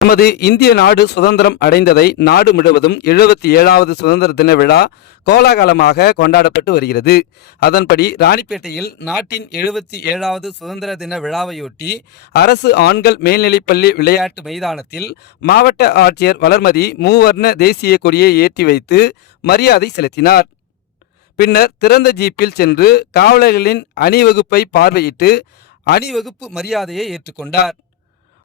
நமது இந்திய நாடு சுதந்திரம் அடைந்ததை நாடு முழுவதும் எழுபத்தி ஏழாவது சுதந்திர தின விழா கோலாகலமாக கொண்டாடப்பட்டு வருகிறது. அதன்படி ராணிப்பேட்டையில் நாட்டின் எழுபத்தி ஏழாவது சுதந்திர தின விழாவையொட்டி அரசு ஆண்கள் மேல்நிலைப்பள்ளி விளையாட்டு மைதானத்தில் மாவட்ட ஆட்சியர் வளர்மதி மூவர்ண தேசிய கொடியை ஏற்றி வைத்து மரியாதை செலுத்தினார். பின்னர் திறந்த ஜீப்பில் சென்று காவலர்களின் அணிவகுப்பை பார்வையிட்டு அணிவகுப்பு மரியாதையை ஏற்றுக்கொண்டார்.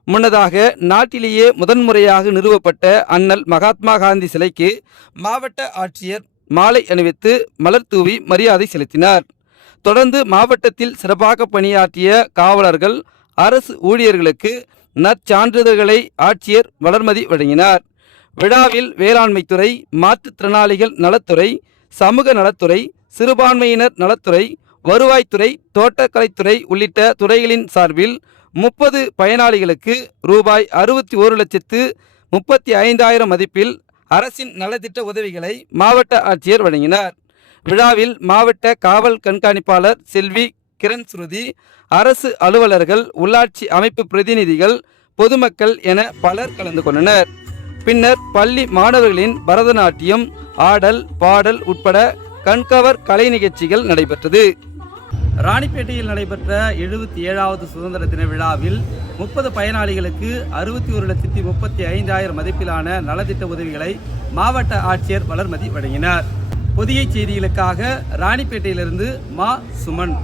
முன்னதாக நாட்டிலேயே முதன்முறையாக நிறுவப்பட்ட அண்ணல் மகாத்மா காந்தி சிலைக்கு மாவட்ட ஆட்சியர் மாலை அணிவித்து மலர் தூவி மரியாதை செலுத்தினார். தொடர்ந்து மாவட்டத்தில் சிறப்பாக பணியாற்றிய காவலர்கள் அரசு ஊழியர்களுக்கு நற்சான்றிதழ்களை ஆட்சியர் வளர்மதி வழங்கினார். விழாவில் வேளாண்மைத்துறை மாற்றுத்திறனாளிகள் நலத்துறை சமூக நலத்துறை சிறுபான்மையினர் நலத்துறை வருவாய்த்துறை தோட்டக்கலைத்துறை உள்ளிட்ட துறைகளின் சார்பில் முப்பது பயனாளிகளுக்கு ரூபாய் அறுபத்தி ஒரு லட்சத்து முப்பத்தி ஐந்தாயிரம் மதிப்பில் அரசின் நலத்திட்ட உதவிகளை மாவட்ட ஆட்சியர் வழங்கினார். விழாவில் மாவட்ட காவல் கண்காணிப்பாளர் செல்வி கிரண் ஸ்ருதி அரசு அலுவலர்கள் உள்ளாட்சி அமைப்பு பிரதிநிதிகள் பொதுமக்கள் என பலர் கலந்து கொண்டனர். பின்னர் பள்ளி மாணவர்களின் பரதநாட்டியம் ஆடல் பாடல் உட்பட கண்கவர் கலை நிகழ்ச்சிகள் நடைபெற்றது. ராணிப்பேட்டையில் நடைபெற்ற எழுபத்தி ஏழாவது சுதந்திர தின விழாவில் முப்பது பயனாளிகளுக்கு அறுபத்தி ஒரு லட்சத்தி முப்பத்தி ஐந்தாயிரம் மதிப்பிலான நலத்திட்ட உதவிகளை மாவட்ட ஆட்சியர் வளர்மதி வழங்கினார். புதிய செய்திகளுக்காக ராணிப்பேட்டையிலிருந்து மா சுமன்.